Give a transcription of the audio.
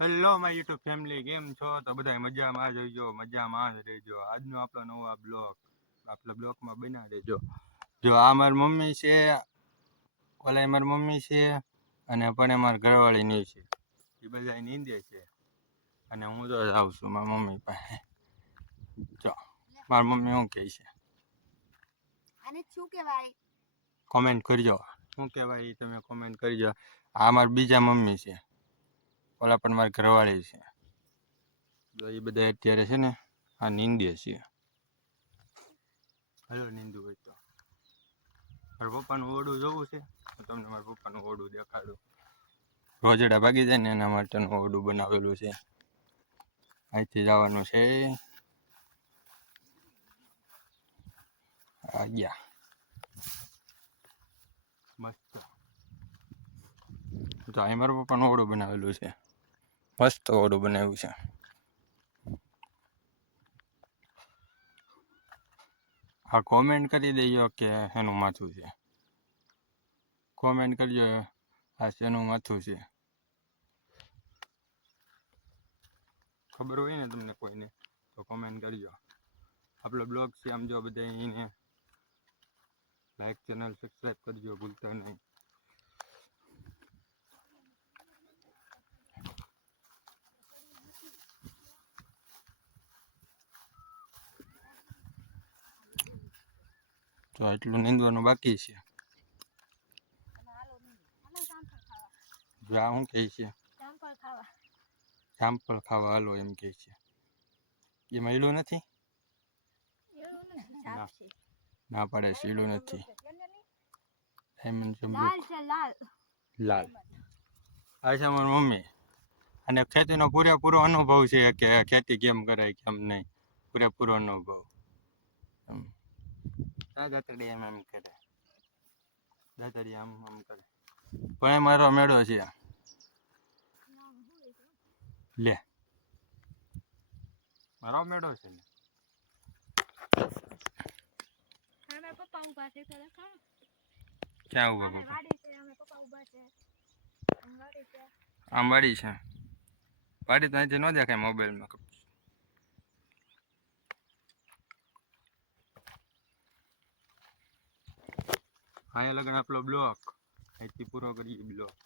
Hello my YouTube family, કેમ છો? તો બધા મજામાં જોઈજો, મજામાં જ રહેજો. આજનો આપણો નવો બ્લોગ, આપણા બ્લોગમાં બના રહેજો. જો આ મારી મમ્મી છે, ઓલા મારી મમ્મી છે, અને પણ મારી ઘરવાળી નહીં છે. એ બધા નીંદે છે અને હું તો આવું છું મારી મમ્મી પાસે. જો મારી મમ્મી શું કહે છે આને શું કહેવાય કોમેન્ટ કરજો. શું કહેવાય એ તમે કોમેન્ટ કરજો. આ મારી બીજા મમ્મી છે, ઓલા પણ મારી ઘરવાળી છે. જો એ બધા અત્યારે છે ને આ નીંદે છે. હલો નીંદવું હોય તો મારા પપ્પાનું ઓરડું જોવું છે તો તમને મારા પપ્પાનું ઓરડું દેખાડું. રોજડા ભાગી જાય ને એના માટેનું ઓરડું બનાવેલું છે. અહીંથી જવાનું છે ગયા મસ્ત. તો અહીં મારા પપ્પાનું ઓરડું બનાવેલું છે, મસ્ત ઓરડું બનાવ્યું છે. હા, કોમેન્ટ કરી દેજો કે એનું માથું છે. કોમેન્ટ કરજો આ શેનું માથું છે. ખબર હોય ને તમને કોઈને તો કોમેન્ટ કરજો. આપણો બ્લોગ છે આમ જો બધા એને લાઈક ચેનલ સબસ્ક્રાઈબ કરજો ભૂલતા નહીં. તો એટલું નીંદવાનું બાકી છે. આ શું કહે છે? જામફળ ખાવા હાલો એમ કહે છે. એ મળ્યું નથી? ના પાડે સીડું નથી. લાલ આ છે મારી મમ્મી, અને ખેતીનો પૂરેપૂરો અનુભવ છે કે ખેતી કેમ કરાય કેમ નહીં. પૂરેપૂરો અનુભવ. દાતડી એમ કરે, દાતડી આમ કરે. પણ એ મારો મેળો છે. લે મારો મેળો છે ને. ક્યાં ઉભા પપ્પા? આમ વાડી છે. વાડી તો અહીંથી ન દેખાય મોબાઈલમાં. અહીંયા લગન આપણો બ્લોક અહીંથી પૂરો કરીએ બ્લોક.